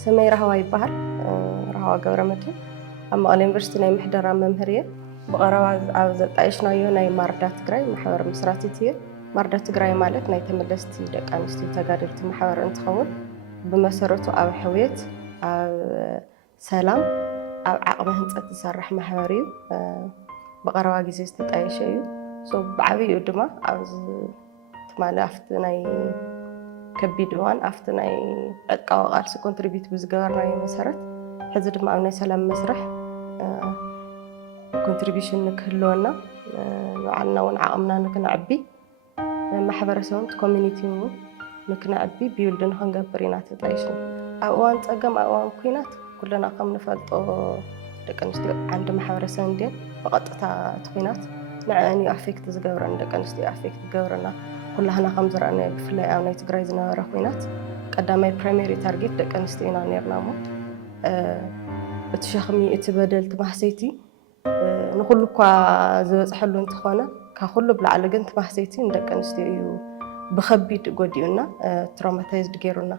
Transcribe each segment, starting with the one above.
سمي رهوا يبهر رهوا جورا مدن أما على يونيفرسيتي ناي محضرة ممهرية بقرا عاوز عيشنا يو ناي ماردات جراي محور مسراتيتي ماردات جراي مالت ناي تملستي دق أنستي تجاربت محور انتخون بمسارته أو حويت أو سلام أو عقبه هنت تسرح محوري بقرا جزء تتعيشيو سو بعبي يدما عاوز تمالي أفتناي كبيد وان أفتناي أتقاعد سكونتريبيوت بزجارنا مسارات حزد ما أنا سلام مسرح contribution كلنا عنا ونعمنا نكنا عبي محبرسون community نكنا عبي بيولدن هنجا برينات تعيشنا أوان تأجم أوان كينات كلنا قام نفلت دكانستي عند محبرسون دين فقط تقينات معني أفكت زجورنا دكانستي أفكت جورنا كلها أنا قام زرعنا بفلا أو نيت جرايزنا رخوينات قدامي primary target دكانستي أنا نيرنامو بتشخمي اتبادل تبحثيتي نقول لك زوج حلو انت خانة كخلو بالعلى جنت بحثيتي عندك أنستيو بخبيت قديونا تروماتايزد جيرونا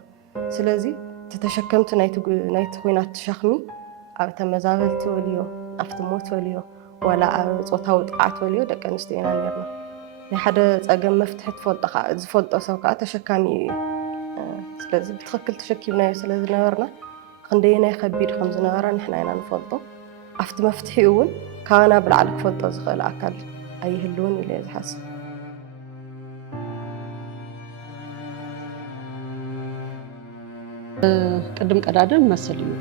سلازي تتشكمت نايت خوينات تشخمي أو تمزابل توليو أفتموت توليو ولا صوتها وقعت توليو دك أنستيو نيرنا لحدا أجمع مفتح فلت أسوقات تشكاني سلازي بتخكل تشكينا سلازي نورنا خندينا يخبير خمس نهار نحنا هنا نفضل أفت مفتحيون كان بالعلق فضل زغل أكل أي هلون اللي يحس قدم قدادة مسليو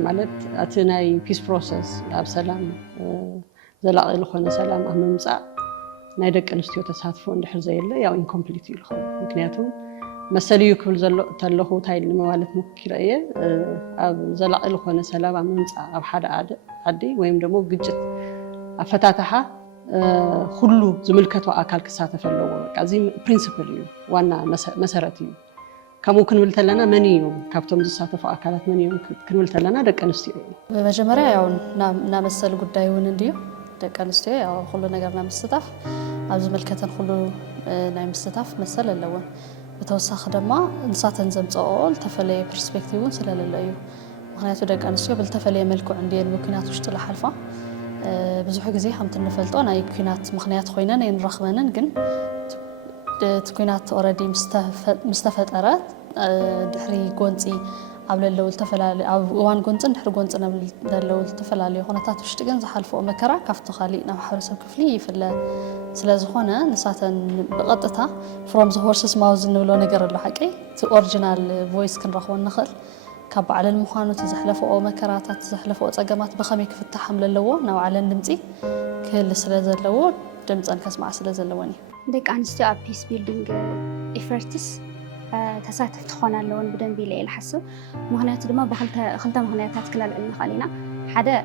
مالت أتناي peace process أب سلام زلاقي لخونا سلام أممزع نايدك أنستيو تساتفو اندحر زي اللي ياو incomplete يلخو مكنياتو مسليو كل تلخو تاي الموالد مكيرأيه أب زلاقي لخونا سلام أممزع أب حدا عدي ويم دمو ججت أفتاتها كله زملكته أكل كساتة اللو كازيم principle وانا مسارتي كممكن ولتلنا منيو كابتن زساتة فأكلات منيو كن ولتلنا دك أنستيو بمجمرة ياو نامسل قدايون نديو دك أنستيو ياو كله نجرنا مستطاف أب زملكتن كله نايم مستطاف مسألة اللون بتوسخ دما نساتن زمزقول تفلي برسبكتيفون سلال الليو مخنياتو دك أنستيو بالتفلي ملكو عندي الممكنات وشتلا حلفة بزح جزء هم تنفلتون أي كينات مخنيات خوينا نرخبنا جن تكينات أوردي مستفاد أراد دحري قنتي قبل اللول تفلالي أو وان قنتن دحر قنتنا باللول تفلالي هنا تاتوش تجن زحل فوق مكرا كفتو خالينا وحرسب كفلي في سلازخونا نساتن بقطتها from the horses mouths نولو نجر له حكي to original voice كنرخون نخل كاب على المخانو تزحلفوا أو مكراتات تزحلفوا أو تجمعات بخمي كفتح حمل اللو نوع على النمتي كل سلاز اللو دمت أنكس مع سلاز اللواني. ديك أنستيو peace building efforts تساتف تخونا اللون بدن بيلاقي الحسو مهنات دما بخلت مهناتات كلا لأن خلينا حدا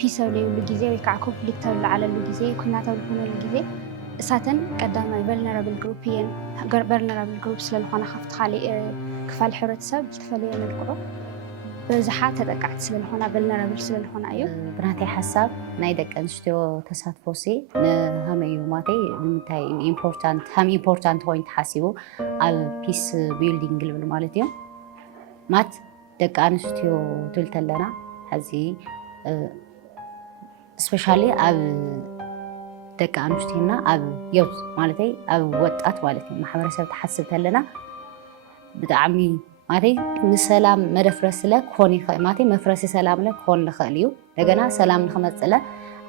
peace أولي والجزء ويكعكو conflict أولي على الجزء كنا تولي هنا الجزء ساتن قدام vulnerable group vulnerable groups للخونا خفت خالي كفال حرة سب تفلي من القرى بزحات تدقعت سلل هنا vulnerable سلل هنا أيوه بناتي حساب نايدك أنشتو تساتفوسي هم يوماتي متى important point حاسيبو على peace building اللي مالتيهم مات دك أنشتو تلتلنا هذه especially على دك أنشتينا على يوز مالتي على وقت مالتي محبرة تحسب تلنا بدعمي ماتي نسلام مرفرس لك هوني ماتي مفرس سلام لك هون لخاليو لجنا سلام الخمس لا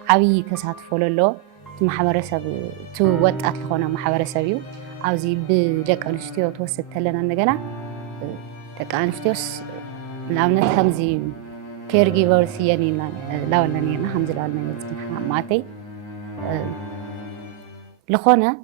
عبي تساتفو للو محبرسب تو وقت لخونا محبرسبيو عاوزي بدك أنشتيو توسط لنا لجنا دك أنشتيوس لامنت همزي caregivers يعني لا ولا نينا همزي لا ولا نينا ماتي لخونا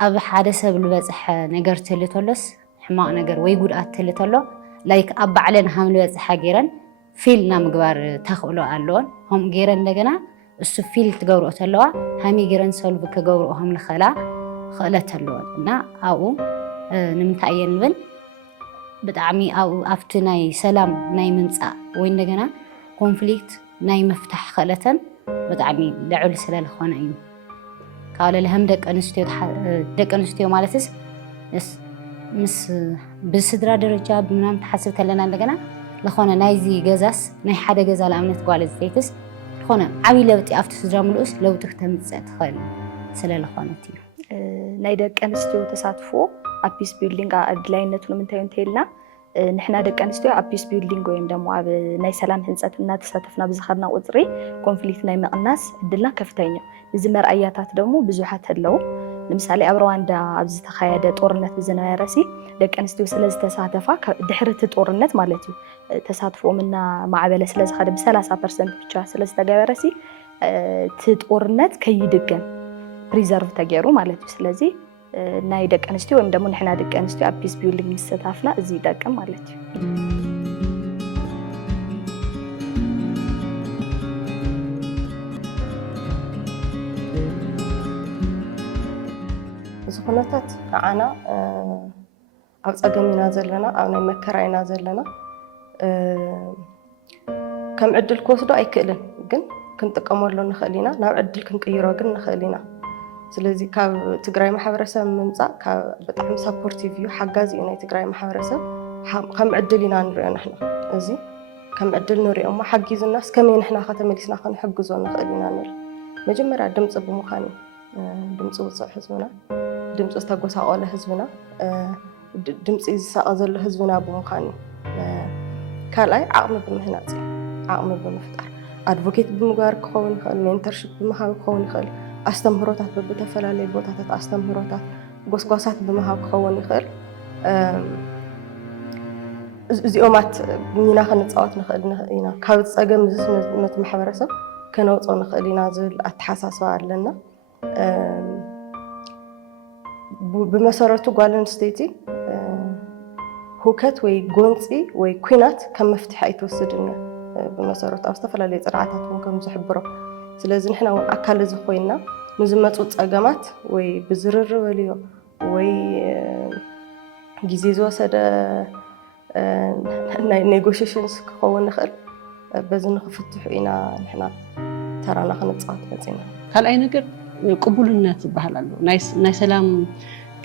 أب حادثة بالوزح نجار تلتولس حما نجار ويقول أتلتولو لايك أب علينا هم الوزح جيران فيلنا مجبر تخلو اللون هم جيران لجنا السفيل تجورو تلوا هم جيران سولف كجورو هم خلا تلون نا أو نمتعين بن بدعمي أو أفتناي سلام ناي منسع وين لجنا conflict ناي مفتح خلتن بدعمي لعل سلال خوانا قال لهم دك أنستيو مالتس ምስ ብስድራ ደረጃ ብምናምን ተሓስብ ከለና እንደገና ለኾነ ናይዚ ገዛስ ናይ ሓደ ገዛ ለአምነት ጓል ዝተይትስ ዝኾነ ዓብይ ለውጢ ኣብቲ ስድራ ምልኡስ ለውጢ ከተምፅእ ትኽእል ስለለኾነት እዩ ናይ ደቂ ኣንስትዮ ተሳትፎ ኣብ ፒስ ቢልዲንግ ኣድላይነቱ ንምንታይ እንተይልና ንሕና ደቂ ኣንስትዮ ኣብ ፒስ ቢልዲንግ ወይም ደሞ ኣብ ናይ ሰላም ህንፀት እናተሳተፍና ብዝኸድና ቁፅሪ ኮንፍሊክት ናይ ምቕናስ እድልና ከፍተኛ እዚ መርኣያታት ደግሞ ብዙሓት ኣለው ለምሳሌ ኣብ ሩዋንዳ ኣብ ዝተኻየደ ጦርነት ብዝነበረሲ ደቂ ኣንስትዮ ስለ ዝተሳተፋ ድሕሪ እቲ ጦርነት ማለት እዩ ተሳትፎም እና ማዕበለ ስለ ዝኸደ ብ30% ብቻ ስለ ዝተገበረሲ እቲ ጦርነት ከይድገም ፕሪዘርቭ ተገይሩ ማለት እዩ ስለዚ ናይ ደቂ ኣንስትዮ ወይም ደግሞ ንሕና ደቂ ኣንስትዮ ኣብ ፒስ ቢልዲንግ ምስተታፍና እዚ ይጠቅም ማለት እዩ እዚ ኩነታት ንዓና ኣብ ፀገም ኢና ዘለና ኣብ ናይ መከራ ኢና ዘለና ከም ዕድል ክወስዶ ኣይክእልን ግን ክንጥቀመሉ ንኽእል ኢና ናብ ዕድል ክንቅይሮ ግን ንኽእል ኢና ስለዚ ካብ ትግራይ ማሕበረሰብ ምምፃእ ካብ ብጣዕሚ ሰፖርቲቭ እዩ ሓጋዚ እዩ ናይ ትግራይ ማሕበረሰብ ከም ዕድል ኢና ንሪኦ ንሕና እዚ ከም ዕድል ንሪኦ እሞ ሓጊዝና እስከመይ ንሕና ከተመሊስና ክንሕግዞ ንኽእል ኢና ንብል መጀመርያ ድምፂ ብምዃን ድምፂ ውፅእ ህዝብና ድምፂ ዝተጎሳቆለ ህዝብና ድምፂ ዝሳቀ ዘሎ ህዝብና ብምዃን ካልኣይ ዓቕሚ ብምህናፅ ዓቕሚ ብምፍጣር ኣድቮኬት ብምግባር ክኸውን ይኽእል ሜንተርሽፕ ብምሃብ ክኸውን ይኽእል ኣስተምህሮታት በብተፈላለዩ ቦታታት ኣስተምህሮታት ጎስጓሳት ብምሃብ ክኸውን ይኽእል እዚኦማት ሚና ክንፃወት ንኽእል ኢና ካብ ፀገም ዝስነት ማሕበረሰብ ከነውፆ ንኽእል ኢና ዝብል ኣተሓሳስባ ኣለና ብመሰረቱ ጓል ኣንስተይቲ ሁከት ወይ ጎንፂ ወይ ኩናት ከም መፍትሒ ኣይትወስድን ብመሰረቱ ኣብ ዝተፈላለዩ ፅርዓታት እውን ከም ዝሕብሮ ስለዚ ንሕና እውን ኣካል እዚ ኮይና ንዝመፁ ፀገማት ወይ ብዝርርበልዮ ወይ ግዜ ዝወሰደ ናይ ኔጎሽሽንስ ክኸውን ንኽእል በዚ ንክፍትሑ ኢና ንሕና ተራና ክንፃወት መፂና ካልኣይ ነገር ቅቡልነት ይበሃል ኣሎ ናይ ሰላም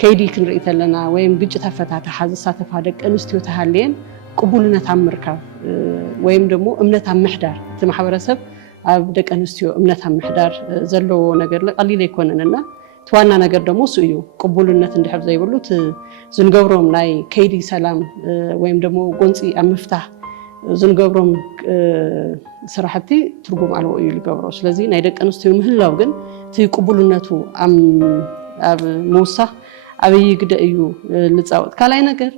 ከይዲ ክንርኢ ተለና ወይም ግጭት ኣፈታትሓ ዝሳተፋ ደቂ ኣንስትዮ ተሃልየን ቅቡልነት ኣብ ምርካብ ወይም ደግሞ እምነት ኣብ ምሕዳር እቲ ማሕበረሰብ ኣብ ደቂ ኣንስትዮ እምነት ኣብ ምሕዳር ዘለዎ ነገር ቀሊል ኣይኮነንና እቲ ዋና ነገር ደግሞ እሱ እዩ ቅቡልነት እንድሕር ዘይብሉ እቲ ዝንገብሮም ናይ ከይዲ ሰላም ወይም ደግሞ ጎንፂ ኣብ ምፍታሕ ዝንገብሮም ስራሕቲ ትርጉም ኣለዎ እዩ ዝገብሮ ስለዚ ናይ ደቂ ኣንስትዮ ምህላው ግን እቲ ቅቡልነቱ ኣብ ምውሳኽ ዓብይ ግደ እዩ ዝፃወት ካልኣይ ነገር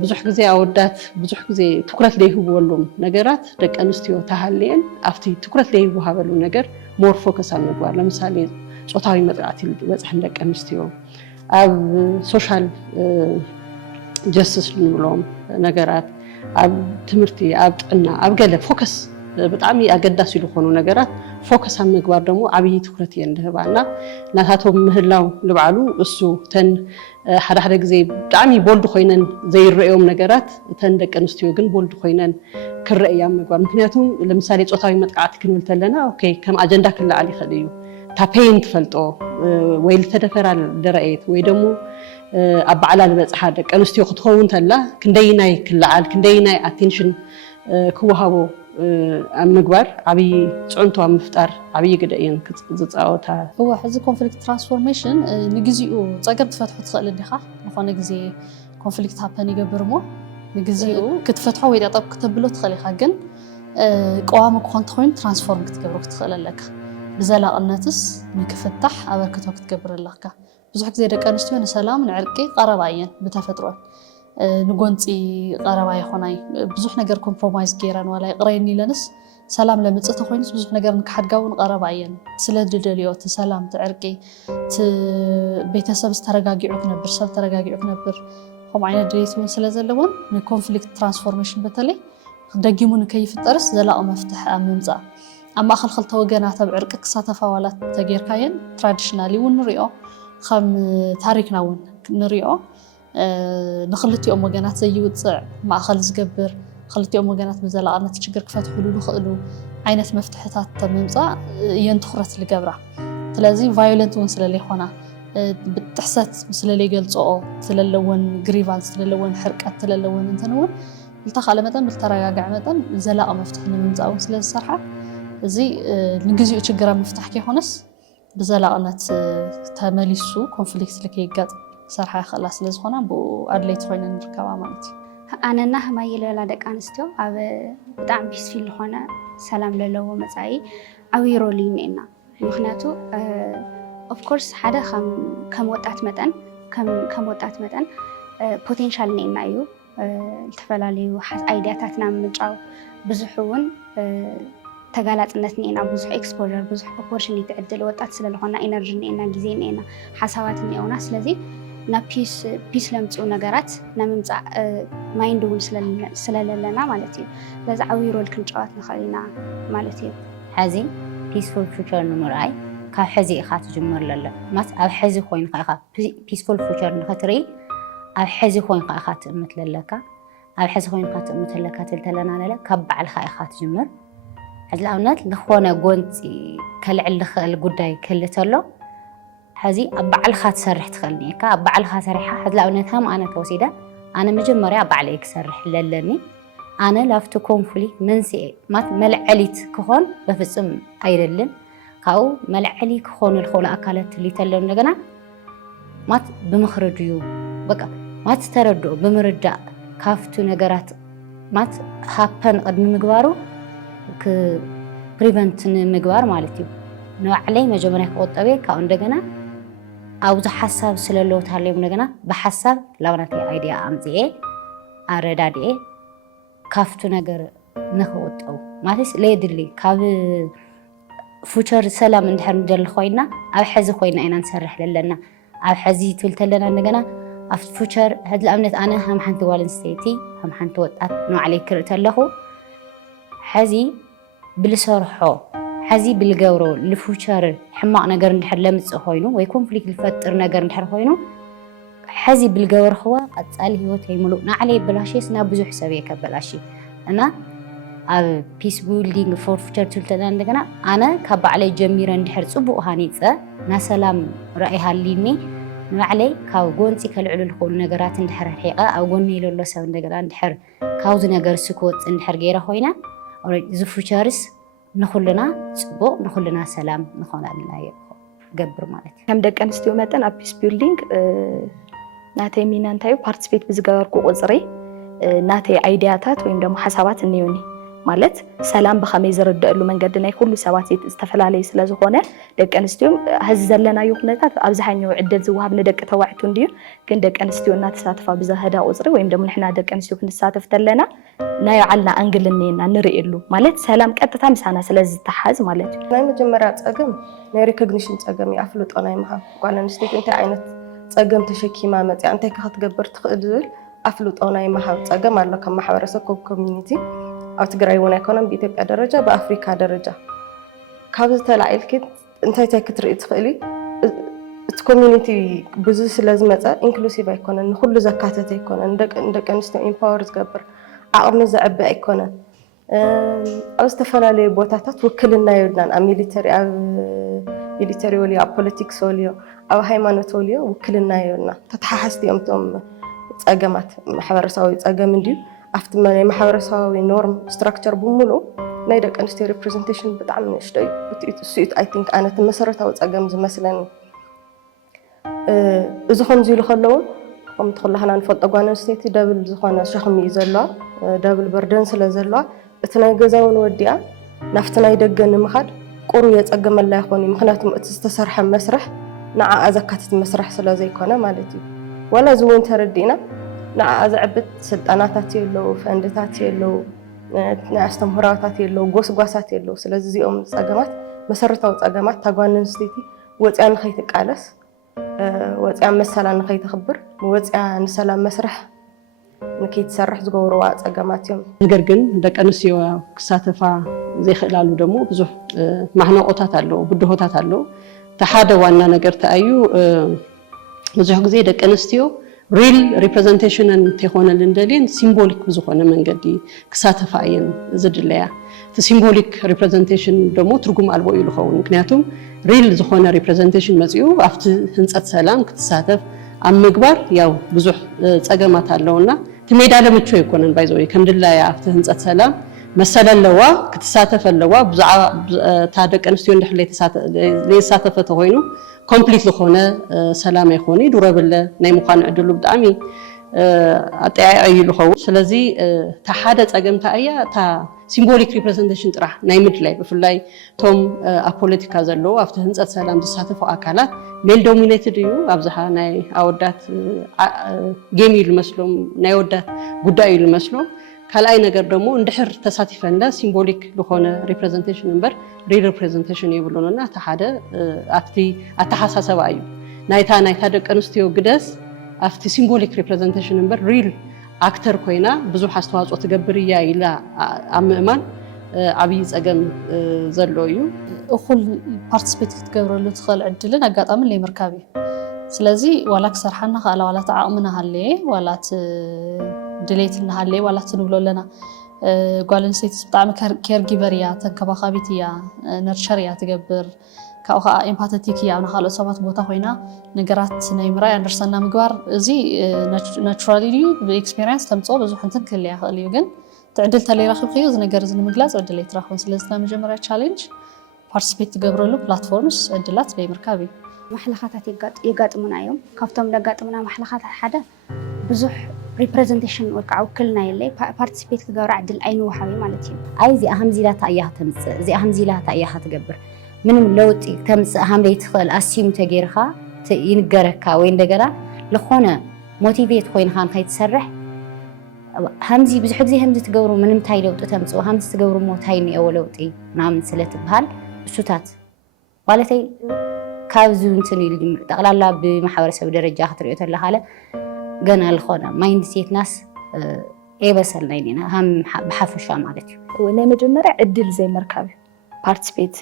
ብዙሕ ግዜ ኣወዳት ብዙሕ ግዜ ትኩረት ዘይህብወሎም ነገራት ደቂ ኣንስትዮ ተሃልየን ኣብቲ ትኩረት ዘይወሃበሉ ነገር ሞር ፎከስ ኣብ ምግባር ለምሳሌ ፆታዊ መጥቃዕቲ ዝበፅሐን ደቂ ኣንስትዮ ኣብ ሶሻል ጀስቲስ ንብሎም ነገራት ኣብ ትምህርቲ ኣብ ጥዕና ኣብ ገለ ፎከስ ብጣዕሚ ኣገዳሲ ዝኾኑ ነገራት ፎከስ ኣብ ምግባር ደግሞ ዓብይ ትኩረት እየን ዝህባና ናታቶም ምህላው ልባዕሉ እሱ ተን ሓደ ግዜ ብጣዕሚ ቦልድ ኮይነን ዘይረአዮም ነገራት ተን ደቂ ኣንስትዮ ግን ቦልድ ኮይነን ክረአያ ምግባር ምክንያቱም ለምሳሌ ፆታዊ መጥቃዕቲ ክንብል ተለና ኦኬ ከም ኣጀንዳ ክለዓል ይኽእል እዩ ታፔን ትፈልጦ ወይ ልተደፈራ ደረአየት ወይ ደግሞ ኣብ በዓላ ዝበፅሓ ደቂ ኣንስትዮ ክትኸውን ተላ ክንደይ ናይ ክለዓል ክንደይ ናይ ኣቴንሽን ክወሃቦ ኣብ ምግባር ዓብይ ፅዕንቶ ኣብ ምፍጣር ዓብይ ግደ እየን ዝፃወታ هو ሕዚ ኮንፍሊክት ትራንስፎርሜሽን ንግዚኡ ፀገም ትፈትሖ ትኽእል ዲኻ ዝኾነ ግዜ ኮንፍሊክት ሃፐን ይገብር ሞ ንግዚኡ ክትፈትሖ ወይ ጠጠብ ክትብሎ ትኽእል ኢኻ ግን ቀዋሚ ክኾን ትኾይኑ ትራንስፎርም ክትገብሮ ክትኽእል ኣለካ ብዘላቕነትስ ንክፍታሕ ኣበርክቶ ክትገብር ኣለካ ብዙሕ ግዜ ደቂ ኣንስትዮ ንሰላም ንዕርቂ ቀረባ እየን ብተፈጥሮን ንጎንፂ ቀረባ ይኾናይ ብዙሕ ነገር ኮምፕሮማይዝ ገይረን ወላ ይቕረየኒ ኢለንስ ሰላም ለምፅእ ተኮይኑስ ብዙሕ ነገር ንክሓድጋውን ቀረባ እየን ስለዝደልዮ እቲ ሰላም ትዕርቂ እቲ ቤተሰብ ዝተረጋጊዑ ክነብር ሰብ ተረጋጊዑ ክነብር ከምኡ ዓይነት ድሌት እውን ስለ ዘለዎን ንኮንፍሊክት ትራንስፎርሜሽን በተለይ ደጊሙ ንከይፍጠርስ ዘላቒ መፍትሒ ኣብ ምምፃእ ኣብ ማእኸል ክልተ ወገናት ኣብ ዕርቂ ክሳተፋ ዋላ ተጌርካየን ትራዲሽናሊ እውን ንሪኦ ከም ታሪክና እውን ንሪኦ ንክልቲኦም ወገናት ዘይውፅዕ ማእኸል ዝገብር ክልቲኦም ወገናት ብዘላቕነት ችግር ክፈትሕሉ ዝኽእሉ ዓይነት መፍትሕታት ምምፃእ እየን ትኩረት ዝገብራ ስለዚ ቫዮለንት እውን ስለለይኮና ብትحሰት ስለለይ ገልጾኦ ስለለውን ግሪቫንስ ስለለውን ሕርቀት ስለለውን እንትንውን ልተኻለ መጠን ብልተረጋጋዕ መጠን ዘላቕ መፍትሒ ንምምፃውን ስለ ዝሰርሓ እዚ ንግዚኡ ችግራ መፍታሕ ከይኾነስ ብዘላቕነት ተመሊሱ ኮንፍሊክት ልከይጋጥ ሰርሓ ይኽእላ ስለ ዝኾና ብኡ ኣድለይቲ ኮይነን ንርከባ ማለት እዩ ኣነና ህማይ ልበላ ደቂ ኣንስትዮ ኣብ ብጣዕሚ ፒስፊል ዝኾነ ሰላም ለለዎ መፃኢ ዓብዪ ሮል እዩ እኒአና ምክንያቱ ኦፍኮርስ ሓደ ከም ወጣት መጠን ፖቴንሻል እኒአና እዩ ዝተፈላለዩ አይዲያታትና ምንጫው ብዙሕ እውን ተጋላጽነት እኒአና ብዙሕ ኤክስፖዠር ብዙሕ ኦፖርቹኒቲ ዕድል ወጣት ስለዝኾና ኤነርጂ እኒአና ግዜ እኒአና ሓሳባት እኒአውና ስለዚ ናብ ፒስ ለምፅኡ ነገራት ናብ ምምፃእ ማይንድ እውን ስለለለና ማለት እዩ ስለዚ ዓብዪ ሮል ክንጫወት ንኽእል ኢና ማለት እዩ ሕዚ ፒስፉል ፊውቸር ንምርኣይ ካብ ሕዚ ኢኻ ትጅምር ለሎ ማለት ኣብ ሕዚ ኮይንካ ኢኻ ፒስፉል ፊውቸር ንኽትርኢ ኣብ ሕዚ ኮይንካ ኢኻ ትእምት ለለካ ኣብ ሕዚ ኮይንካ ትእምት ለካ ትልተለና ለለ ካብ ባዕልካ ኢኻ ትጅምር ሕዚ ንኣብነት ዝኾነ ጎንፂ ከልዕል ዝኽእል ጉዳይ ክህሊ ተሎ ሕዚ ኣብ ባዕልካ ትሰርሕ ትኽእል ኒካ ኣብ ባዕልካ ሰሪሕካ ሕዚ ንኣብነት ከም ኣነ ተወሲደ ኣነ መጀመርያ ኣብ ባዕለይ ክሰርሕ ለለኒ ኣነ ላፍቲ ኮንፍሊክት መንስኤ ማለት መልዐሊት ክኾን በፍጹም ኣይደልን ካብኡ መልዐሊ ክኾኑ ዝኽእሉ ኣካላት ትልተለው እንደገና ማለት ብምኽሪ ድዩ በቃ ማለት ተረድኦ ብምርዳእ ካፍቱ ነገራት ማለት ሃፐን ቅድሚ ምግባሩ ፕሪቨንት ንምግባር ማለት እዩ ንባዕለይ መጀመርያ ክቆጠበ ካብኡ እንደገና ኣብዚ ሓሳብ ስለለዎ ታለዩ እንደገና ብሓሳብ ላውናተይ አይዲያ ኣምፅኤ ኣረዳድኤ ካፍቱ ነገር ንኽወጠው ማለት ለየድሊ ካብ ፉቸር ሰላም እንድሕር ንደሊ ኮይና ኣብ ሕዚ ኮይና ኢና ንሰርሕ ለለና ኣብ ሕዚ ትብል ተለና እንደገና ኣብ ፉቸር ሕዚ ንኣብነት ኣነ ከም ሓንቲ ጓል ኣንስተይቲ ከም ሓንቲ ወጣት ንባዕለይ ክርኢ ተለኹ ሕዚ ብልሰርሖ ሕዚ ብልገብሮ ልፉቸር ሕማቕ ነገር እንድሕር ለምፅእ ኮይኑ ወይ ኮንፍሊክት ዝፈጥር ነገር እንድሕር ኮይኑ ሕዚ ብልገበርኽዋ ቀፃሊ ሂወተይ ሙሉእ ንዓለይ በላሽስ ናብ ብዙሕ ሰብ የከበላሽ እና ኣብ ፒስ ቢልዲንግ ፎር ፊውቸር ትልተና እንደገና ኣነ ካብ ባዕለይ ጀሚረ እንድሕር ፅቡቕ ሃኒፀ ና ሰላም ራእይ ሃሊኒ ንባዕለይ ካብ ጎንፂ ከልዕሉ ዝኽእሉ ነገራት እንድሕር ርሒቐ ኣብ ጎኒ ለሎ ሰብ እንደገና እንድሕር ካብዚ ነገር ስክወፅእ እንድሕር ገይረ ኮይነ እዚ ፊውቸርስ ንኹልና ፅቡቕ ንኹልና ሰላም ንኾናልና ገብር ማለት እዩ ከም ደቂ ኣንስትዮ መጠን ኣብ ፒስ ቢልዲንግ ናተይ ሚና እንታይ እዩ ፓርቲስፔት ብዝገበርኩ ቁፅሪ ናተይ አይዲያታት ወይም ደግሞ ሓሳባት እኒዩኒ ማለት ሰላም ብኸመይ ዝርድአሉ መንገዲ ናይ ኩሉ ሰባት ዝተፈላለዩ ስለዝኾነ ደቂ ኣንስትዮ ሕዚ ዘለናዮ ኩነታት ኣብዝሓኛው ዕድል ዝወሃብ ንደቂ ተባዕትዮ እንድዩ ግን ደቂ ኣንስትዮ እናተሳተፋ ብዝኸዳ ቁፅሪ ወይም ደግሞ ንሕና ደቂ ኣንስትዮ ክንሳተፍ ተለና ናይ ባዕልና ኣንግል እኒአና ንርእየሉ ማለት ሰላም ቀጥታ ምሳና ስለዝተሓዝ ማለት እዩ ናይ መጀመርያ ፀገም ናይ ሪኮግኒሽን ፀገም እዩ ኣፍልጦ ናይ ምሃብ ጓል ኣንስተይቲ እንታይ ዓይነት ፀገም ተሸኪማ መፅያ እንታይ ክትገብር ትኽእል ዝብል ኣፍልጦ ናይ ምሃብ ፀገም ኣሎ ከም ማሕበረሰብ ከም ኮሚኒቲ ኣብ ትግራይ እውን ኣይኮነን ብኢትዮጵያ ደረጃ ብኣፍሪካ ደረጃ ካብ ዝተላዒልኪ እንታይ ክትርኢ ትኽእሊ እቲ ኮሚኒቲ ብዙ ስለዝመፀ ኢንክሉሲቭ ኣይኮነን ንኩሉ ዘካተተ ኣይኮነን ደቂ ኣንስትዮ ኢምፓወር ዝገብር ዓቕሚ ዘዕቢ ኣይኮነን ኣብ ዝተፈላለዩ ቦታታት ውክልና የብልናን ኣብ ሚሊተሪ ወልዮ ኣብ ፖለቲክስ ወልዮ ኣብ ሃይማኖት ወልዮ ውክልና የብልና ተተሓሓዝቲ እዮም እቶም ፀገማት ማሕበረሰባዊ ፀገም እንድዩ ኣብቲ ናይ ማሕበረሰባዊ ኖርም ስትራክቸር ብምሉእ ናይ ደቂ ኣንስትዮ ሪፕሬዘንቴሽን ብጣዕሚ ንእሽቶ እዩ እሱ ኣይ ቲንክ ኣነ እቲ መሰረታዊ ፀገም ዝመስለኒ እዚ ከምዚ ኢሉ ከለዉ ከምቲ ኩላህና ንፈልጦ ጓል ኣንስተይቲ ደብል ዝኾነ ሸኽሚ እዩ ዘለዋ ደብል በርደን ስለ ዘለዋ እቲ ናይ ገዛ እውን ወዲኣ ናብቲ ናይ ደገ ንምኻድ ቁሩ የፀገመላ ይኾን እዩ ምክንያቱም እቲ ዝተሰርሐ መስርሕ ንዓኣ ዘካትት መስርሕ ስለ ዘይኮነ ማለት እዩ ዋላ እዚ እውን ተረዲእና ንዓኣ ዘዕብት ስልጣናታት የለዉ ፈንድታት የለዉ ናይ ኣስተምህሮታት የለዉ ጎስጓሳት የለዉ ስለዚ እዚኦም ፀገማት መሰረታዊ ፀገማት እታ ጓል ኣንስተይቲ ወፅያ ንኸይትቃለስ ወፅያ መሰላ ንኸይትኽብር ወፅያ ንሰላም መስርሕ ንከይትሰርሕ ዝገብርዋ ፀገማት እዮም ነገር ግን ደቂ ኣንስትዮ ክሳተፋ ዘይኽእላሉ ደግሞ ብዙሕ ማሕነቆታት ኣለዉ ብድሆታት ኣለዉ እቲ ሓደ ዋና ነገር ተኣዩ ብዙሕ ግዜ ደቂ ኣንስትዮ ሪል ሪፕሬዘንቴሽን እንተይኮነልን ደልየን ሲምቦሊክ ብዝኾነ መንገዲ ክሳተፋ እየን ዝድለያ ሲምቦሊክ ሪፕሬዘንቴሽን ደግሞ ትርጉም አልቦ እዩ ዝኸውን ምክንያቱም ሪል ዝኾነ ሪፕሬዘንቴሽን መፅኡ ኣብቲ ህንፀት ሰላም ክትሳተፍ ኣብ ምግባር ያው ብዙሕ ፀገማት ኣለውና እቲ ሜዳ ለምቹ ኣይኮነን ባይዘወይ ከም ድላያ ኣብቲ ህንፀት ሰላም መሰለ ኣለዋ ክትሳተፍ ኣለዋ እታ ደቂ ኣንስትዮ እንድሕር ዘይተሳተፈተ ኮይኑ ኮምፕሊት ዝኾነ ሰላም ኣይኮነ ዱረብለ ናይ ምዃኑ ዕድሉ ብጣዕሚ ኣጠያይዩ ዝኸውን ስለዚ እታ ሓደ ፀገምታ እያ እታ ሲምቦሊክ ሪፕሬዘንቴሽን ጥራሕ ናይ ምድላይ ብፍላይ ቶም ኣብ ፖለቲካ ዘለዉ ኣብቲ ህንፀት ሰላም ዝሳተፉ ኣካላት ሜል ዶሚኔትድ እዩ ኣብዝሓ ናይ ኣወዳት ጌም እዩ ዝመስሎም ናይ ኣወዳት ጉዳይ እዩ ዝመስሎም ካልኣይ ነገር ደግሞ እንድሕር ተሳቲፈንለ ሲምቦሊክ ዝኾነ ሪፕሬዘንቴሽን እምበር ሪል ሪፕሬዘንቴሽን የብሉንና እቲ ሓደ ኣብቲ ኣተሓሳሰባ እዩ ናይታ ደቂ ኣንስትዮ ግደስ ኣብቲ ሲምቦሊክ ሪፕሬዘንቴሽን እምበር ሪል ኣክተር ኮይና ብዙሕ ኣስተዋፅኦ ትገብር እያ ኢላ ኣብ ምእማን ዓብዪ ፀገም ዘሎ እዩ እኩል ፓርቲስፔት ክትገብረሉ ትኽእል ዕድልን ኣጋጣምን ለይምርካብ እዩ ስለዚ ዋላ ክሰርሓና ካኣላ ዋላ ተዓቕምና ሃለየ ዋላ ድሌት እናሃለየ ዋላ ትንብሎ ኣለና ጓል ኣንስተይቲ ብጣዕሚ ኬር ጊቨር እያ ተንከባኻቢት እያ ነርቸር እያ ትገብር ካብኡ ከዓ ኤምፓተቲክ እያ ኣብ ካልኦት ሰባት ቦታ ኮይና ነገራት ናይ ምራይ ኣንደርሰና ምግባር እዚ ናቹራሊ እዩ ብኤክስፔሪንስ ተምፅኦ ብዙሕ እንትን ክህልያ ይኽእል እዩ ግን ትዕድል ተለይረኽብክዮ እዚ ነገር እዚ ንምግላፅ ዕድል ኣይትረኽብን ስለዚ ናይ መጀመርያ ቻሌንጅ ፓርቲስፔት ትገብረሉ ፕላትፎርምስ ዕድላት ለይምርካብ እዩ ማሕለኻታት የጋጥሙና እዮም ካብቶም ዘጋጥሙና ማሕለኻታት ሓደ ብዙሕ ሪፕሬዘንቴሽን ወይ ከዓ ውክልና የለይ ፓርቲስፔት ክገብራ ዕድል ኣይንወሃብ ማለት እዩ ኣይ እዚኣ ከምዚ ኢላ እያ ተምፅእ እዚኣ ከምዚ ኢላ እያ ትገብር ምንም ለውጢ ተምፅእ ሃምለይ ትኽእል ኣስዩም ተገይርካ ይንገረካ ወይ እንደገና ዝኾነ ሞቲቬት ኮይንካ ንከይትሰርሕ ሃምዚ ብዙሕ ግዜ ሃምዚ ትገብሩ ምንም ታይ ለውጢ ተምፅኡ ሃምዚ ትገብሩ ሞ ታይ እኒአዎ ለውጢ ምናምን ስለትበሃል እሱታት ማለተይ ካብዚ እንትን ኢሉ ጠቕላላ ብማሕበረሰብ ደረጃ ክትሪኦ ተለካለ ገና ዝኾነ ማይንድ ሴት ናስ ኤበሰልና ኢና ብሓፈሻ ማለት እዩ ናይ መጀመርያ ዕድል ዘይምርካብ እዩ ፓርቲስፔት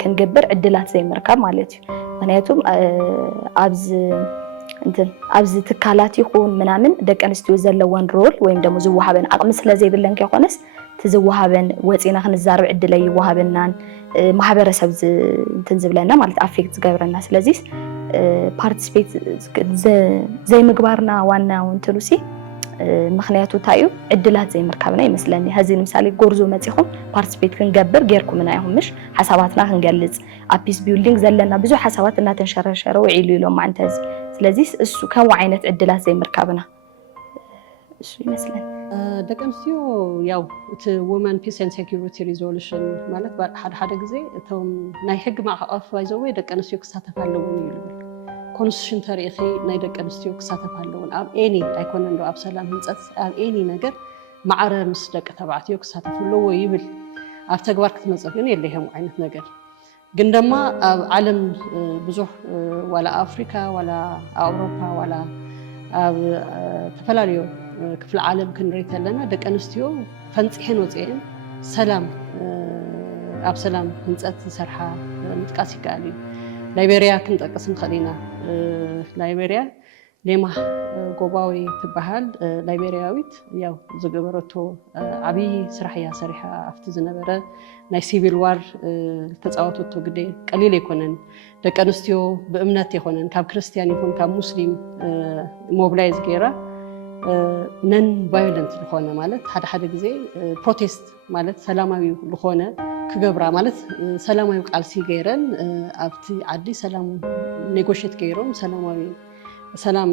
ክንገብር ዕድላት ዘይምርካብ ማለት እዩ ምክንያቱም ኣብዚ ትካላት ይኹን ምናምን ደቂ ኣንስትዮ ዘለወን ሮል ወይም ደግሞ ዝወሃበን ዓቕሚ ስለዘይብለን ከይኮነስ ትዝወሃበን ወፂና ክንዛረብ ዕድል ኣይወሃበናን ማሕበረሰብ እንትን ዝብለና ማለት ኣፌክት ዝገብረና ስለዚ ፓርቲስፔት ዘይምግባርና ዋናው እንትኑ ሲ ምክንያቱ ታዩ ዕድላት ዘይምርካብና ይመስለኒ ሕዚ ንምሳሌ ጎርዞ መፂኹም ፓርቲስፔት ክንገብር ጌርኩምና ኢኹም ምሽ ሓሳባትና ክንገልጽ ኣብ ፒስ ቢልዲንግ ዘለና ብዙሕ ሓሳባት እናተንሸረሸረ ውዒሉ ኢሎም ማዕንተ እዚ ስለዚ እሱ ከምኡ ዓይነት ዕድላት ዘይምርካብና እሱ ይመስለኒ ደቂ ኣንስትዮ ያው እቲ ወመን ፒስ ኤንድ ሴኪሪቲ ሪዞሉሽን ማለት ሓደ ግዜ እቶም ናይ ሕጊ ማዕቐፍ ባይዘወይ ደቂ ኣንስትዮ ክሳተፋ ኣለውን እዩ ዝብል ኮንስቲቱሽን ተሪእኺ ናይ ደቂ ኣንስትዮ ክሳተፋ ኣለውን ኣብ ኤኒ ኣይኮነን ዶ ኣብ ሰላም ህንፀት ኣብ ኤኒ ነገር ማዕረ ምስ ደቂ ተባዕትዮ ክሳተፉ ኣለዎ ይብል ኣብ ተግባር ክትመፅእ ግን የለ ይሄም ዓይነት ነገር ግን ድማ ኣብ ዓለም ብዙሕ ዋላ ኣፍሪካ ዋላ ኣውሮፓ ዋላ ኣብ ተፈላለዩ ክፍለ ዓለም ክንርኢ ከለና ደቂ ኣንስትዮ ፈንፂሐን ወፂአን ሰላም ኣብ ሰላም ህንፀት ዝሰርሓ ምጥቃስ ይከኣል እዩ ላይቤርያ ክንጠቅስ ንኽእል ኢና ላይቤርያ ሌማ ጎባዊ ትበሃል ላይቤርያዊት ያው ዝገበረቶ ዓብዪ ስራሕ እያ ሰሪሓ ኣብቲ ዝነበረ ናይ ሲቪል ዋር ዝተፃወተቶ ግደ ቀሊል ኣይኮነን ደቂ ኣንስትዮ ብእምነት ይኮነን ካብ ክርስቲያን ይኹን ካብ ሙስሊም ሞብላይዝ ገይራ ነን ቫዮለንት ዝኾነ ማለት ሓደ ግዜ ፕሮቴስት ማለት ሰላማዊ ዝኾነ ክገብራ ማለት ሰላማዊ ቃልሲ ገይረን ኣብቲ ዓዲ ሰላም ኔጎሽት ገይሮም ሰላማዊ ሰላም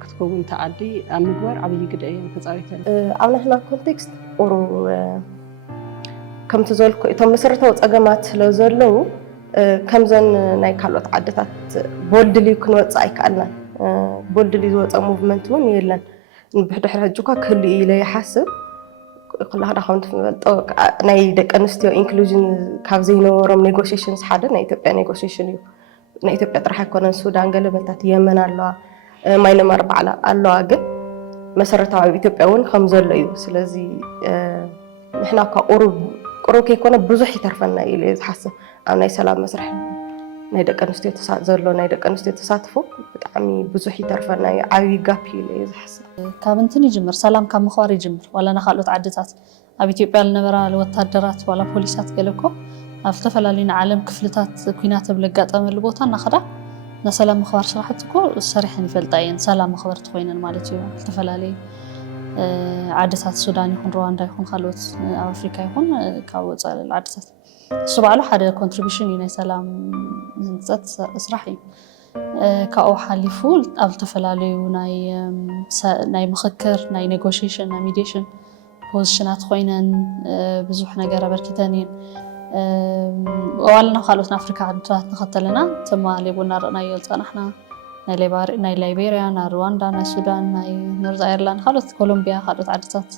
ክትከውን ተዓዲ ኣብ ምግባር ዓብዪ ግደ እዮም ተፃዊተን ኣብ ናትና ኮንቴክስት ቁሩ ከምቲ ዘልኩ እቶም መሰረታዊ ፀገማት ስለ ዘለዉ ከምዘን ናይ ካልኦት ዓድታት ቦልድሊ ክንወፅእ ኣይከኣልናን ቦልድሊ ዝወፀ ሙቭመንት እውን የለን ብድሕሪ ሕጂ እኳ ክህሉ እዩ ኢለ ይሓስብ ኩላህና ከም ትፈልጦ ናይ ደቂ ኣንስትዮ ኢንክሉዥን ካብ ዘይነበሮም ኔጎሽሽንስ ሓደ ናይ ኢትዮጵያ ኔጎሽሽን እዩ ናይ ኢትዮጵያ ጥራሕ ኣይኮነን ሱዳን ገለበታት የመን ኣለዋ ማይነማር በዓላ ኣለዋ ግን መሰረታዊ ኢትዮጵያ እውን ከም ዘሎ እዩ ስለዚ ንሕና እኳ ቁሩብ ከይኮነ ብዙሕ ይተርፈና ኢለ ዝሓስብ ኣብ ናይ ሰላም መስርሕ ናይ ደቂ ኣንስትዮ ዘሎ ናይ ደቂ ኣንስትዮ ተሳትፎ ብጣዕሚ ብዙሕ ይተርፈና እዩ ዓብዪ ጋፕ ኢለ ዝሓስብ ካብ እንትን ይጅምር ሰላም ካብ ምኽባር ይጅምር ዋላ ና ካልኦት ዓድታት ኣብ ኢትዮጵያ ዝነበራ ወታደራት ዋላ ፖሊሳት ገለኮ ኣብ ዝተፈላለዩ ዓለም ክፍልታት ኩናት ኣብ ለጋጠመሉ ቦታ እናኸዳ ንሰላም ምኽባር ስራሕቲ እኮ ሰሪሐን ይፈልጣ እየን ሰላም መኽበርቲ ኮይነን ማለት እዩ ዝተፈላለዩ ዓድታት ሱዳን ይኹን ሩዋንዳ ይኹን ካልኦት ኣብ ኣፍሪካ ይኹን ካብ ወፃኢ ዓድታት እሱ ባዕሉ ሓደ ኮንትሪቢሽን እዩ ናይ ሰላም ህንፀት ስራሕ እዩ ካብኡ ሓሊፉ ኣብ ዝተፈላለዩ ናይ ምክክር ናይ ኔጎሽዬሽን ናይ ሚዲዬሽን ፖዚሽናት ኮይነን ብዙሕ ነገር ኣበርኪተን እየን ዋልና ካልኦት ኣፍሪካ ዓድታት ንኸተለና ትማሊ ቡና ርአናዮ ፀናሕና ናይ ላይቤሪያ ናይ ሩዋንዳ ናይ ሱዳን ናይ ኖርዝ ኣየርላንድ ካልኦት ኮሎምቢያ ካልኦት ዓድታት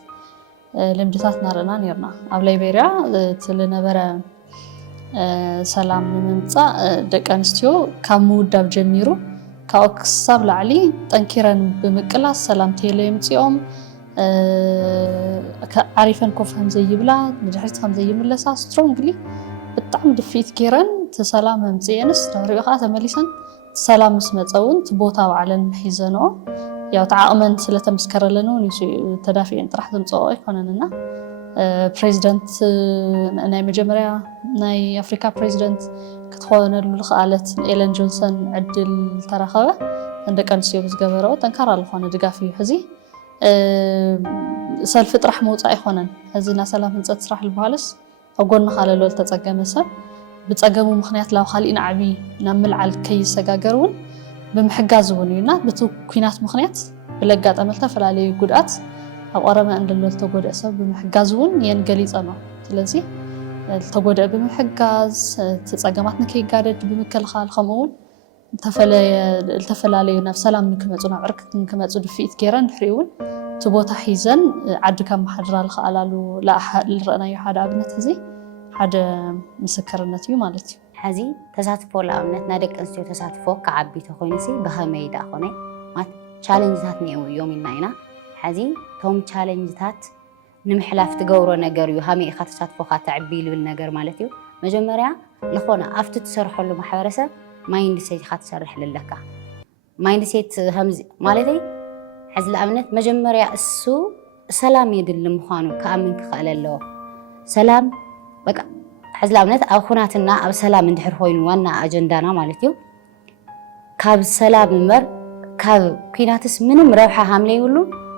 ልምድታት ናርአና ነርና ኣብ ላይቤሪያ ትልነበረ ሰላም ንምምፃእ ደቂ ኣንስትዮ ካብ ምውዳብ ጀሚሩ ካብኡ ክሳብ ላዕሊ ጠንኪረን ብምቅላስ ሰላም ተይለ የምፅኦም ዓሪፈን ኮፍ ከም ዘይብላ ንድሕሪት ከም ዘይምለሳ ስትሮንግሊ ብጣዕሚ ድፊት ገይረን ሰላም መምፅአንስ ዳሪኡ ከዓ ተመሊሰን ሰላም ምስ መፀውን ቦታ ባዕለን ሒዘንኦ ያው ተዓቕመን ስለተመስከረለን እውን ተዳፊአን ጥራሕ ዘምፅኦ ኣይኮነንና ፕሬዚደንት ናይ መጀመርያ ናይ ኣፍሪካ ፕሬዚደንት ክትኾነሉ ዝኸኣለት ኤለን ጆንሰን ዕድል ተረኸበ ደቂ ኣንስትዮ ብዝገበረኦ ጠንካራ ዝኾነ ድጋፍ እዩ ሕዚ ሰልፊ ጥራሕ መውፃእ ኣይኮነን ሕዚ ናይ ሰላም ህንፀት ስራሕ ዝበሃልስ ኣብ ጎኒ ካለሎ ዝተፀገመ ሰብ ብፀገሙ ምክንያት ላብ ካሊእ ንዓቢ ናብ ምልዓል ከይሰጋገር እውን ብምሕጋዝ እውን እዩና በቲ ኩናት ምክንያት ብለጋጠመ ዝተፈላለዩ ጉድኣት ኣብ ቀረበ እንደሎ ዝተጎድአ ሰብ ብምሕጋዝ እውን የንገሊፀ ነው ስለዚ ዝተጎድአ ብምሕጋዝ ፀገማት ንከይጋደድ ብምክልኻል ከምኡውን ዝተፈላለዩ ናብ ሰላም ንክመፁ ናብ ዕርቂ ንክመፁ ድፊት ገይረን ድሕሪ እውን እቲ ቦታ ሒዘን ዓዲ ካብ ማሕድራ ዝኸኣላሉ ዝረአናዮ ሓደ ኣብነት ሕዚ ሓደ ምስክርነት እዩ ማለት እዩ ሕዚ ተሳትፎ ለኣብነት ናይ ደቂ ኣንስትዮ ተሳትፎ ክዓቢ ተኮይኑሲ ብኸመይ ዳ ኮነ ማለት ቻሌንጅታት እኒአው እዮም ኢልና ኢና ሕዚ ቶም ቻሌንጅታት ንምሕላፍ ትገብሮ ነገር እዩ ሃመይ ኢኻ ተሳትፎካ ተዕቢ ልብል ነገር ማለት እዩ መጀመርያ ዝኾነ ኣብቲ ትሰርሐሉ ማሕበረሰብ ማይንድ ሴት ኢኻ ትሰርሕ ለለካ ማይንድ ሴት ማለተይ ሕዚ ለኣብነት መጀመርያ እሱ ሰላም የድሊ ምዃኑ ከኣምን ክኽእል ኣለዎ ሰላም በቃ ሕዚ ለኣብነት ኣብ ኩናትና ኣብ ሰላም እንድሕር ኮይኑ ዋና ኣጀንዳና ማለት እዩ ካብ ሰላም እምበር ካብ ኩናትስ ምንም ረብሓ ሃምለይብሉ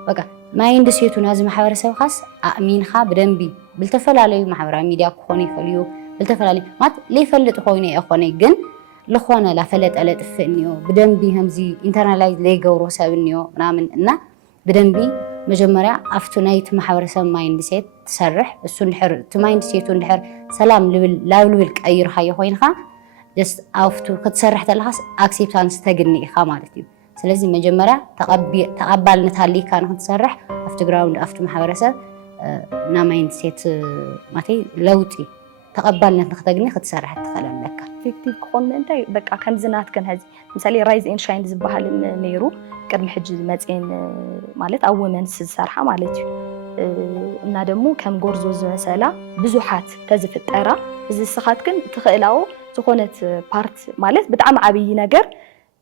በቃ ማይንድ ሴቱ ናዚ ማሕበረሰብካስ ኣእሚንካ ብደንቢ ብልተፈላለዩ ማሕበራዊ ሚድያ ክኾኑ ይኽእሉ እዩ ብልተፈላለዩ ማለት ዘይፈልጥ ኮይኑ ኣይኮነይ ግን لخوانا لا فلت ألت فنيو بدنبي همزي internalize ليجورو سابنيو نامن إننا بدنبي مجمرة أفتو نايت محاورة مايند سيت تسرح السون حر تمايند سيت ونحر سلام لا لولك أي رحية خوينها just أفتو كتسرح تلاحظ acceptance تجني خامارتيو سلزي مجمرة تقبل نتهالي كانوا تسرح أفتو ground أفتو محاورة نا مايند سيت ماتي لوتي تقبلنا نختجني ختصرح تخلل لك effective كون منتي بقى كم زنات كان هذه مثالي رايز إن شاين زبحال نيرو كرم حج متين مالت أو من سرحة مالت نادمو كم جورزوز مثلا بزوحات تزف الترى إذا السخات كن تخيلوا تكونت بارت مالت بتعم عبي نجر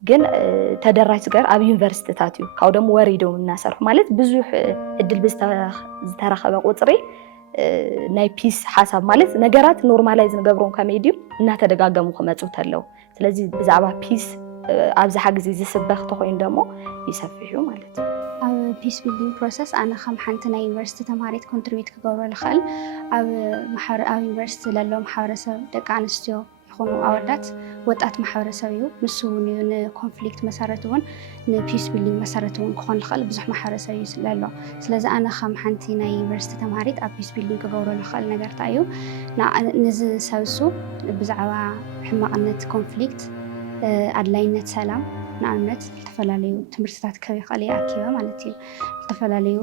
جن تدرس جر عبي يونيفرسيتي تاتيو كودم واريدو من الناس مالت بزوح الدل ترى خبر قطري ናይ ፒስ ሓሳብ ማለት ነገራት ኖርማላይዝ ንገብሮም ከመይድዩ እናተደጋገሙ ክመፁ ተለው ስለዚ ብዛዕባ ፒስ ኣብዝሓ ግዜ ዝስበኽ ተኮይኑ ደሞ ይሰፍሑ ማለት እዩ ኣብ ፒስ ቢልዲንግ ፕሮሰስ ኣነ ከም ሓንቲ ናይ ዩኒቨርሲቲ ተማሃሪት ኮንትሪቢዩት ክገብሮ ልኽእል ኣብ ዩኒቨርሲቲ ዘሎ ማሕበረሰብ ደቂ ኣንስትዮ ይኹኑ ኣወዳት ወጣት ማሕበረሰብ እዩ ንሱ እውን እዩ ንኮንፍሊክት መሰረት እውን ንፒስ ቢልዲንግ መሰረት እውን ክኾን ልኽእል ብዙሕ ማሕበረሰብ እዩ ዘሎ ስለዚ ኣነ ከም ሓንቲ ናይ ዩኒቨርሲቲ ተማሃሪት ኣብ ፒስ ቢልዲንግ ክገብሮ ልኽእል ነገር እንታይ እዩ ንዚ ሰብሱ ብዛዕባ ሕማቕነት ኮንፍሊክት ኣድላይነት ሰላም ንኣብነት ዝተፈላለዩ ትምህርትታት ከብ ይኽእል ኣኪበ ማለት እዩ ዝተፈላለዩ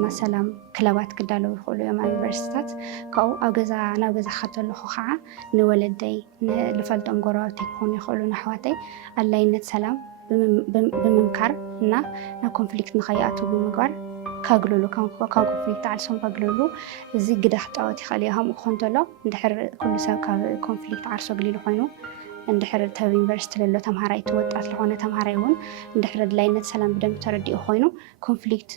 ናይ ሰላም ክለባት ክዳለው ይኽእሉ እዮም ኣብ ዩኒቨርሲቲታት ካብኡ ኣብ ገዛ ናብ ገዛ ከለኹ ከዓ ንወለደይ ንፈልጦም ጎረቤተይ ክኾኑ ይኽእሉ ንኣሕዋተይ ኣድላይነት ሰላም ብምምካር እና ናብ ኮንፍሊክት ንኸይኣትዉ ብምግባር ካግልሉ ካብ ኮንፍሊክት ዓርሶም ካግልሉ እዚ ግደ ክጫወት ይኽእል እዩ ከምኡ ክኾን ተሎ እንድሕር ኩሉ ሰብ ካብ ኮንፍሊክት ዓርሶ ገሊሉ ኮይኑ እንድሕር ተብ ዩኒቨርሲቲ ለሎ ተምሃራይ ተወጣት ለሆነ ተምሃራይ እውን እንድሕር ድላይነት ሰላም ብደንብ ተረዲኡ ኮይኑ ኮንፍሊክት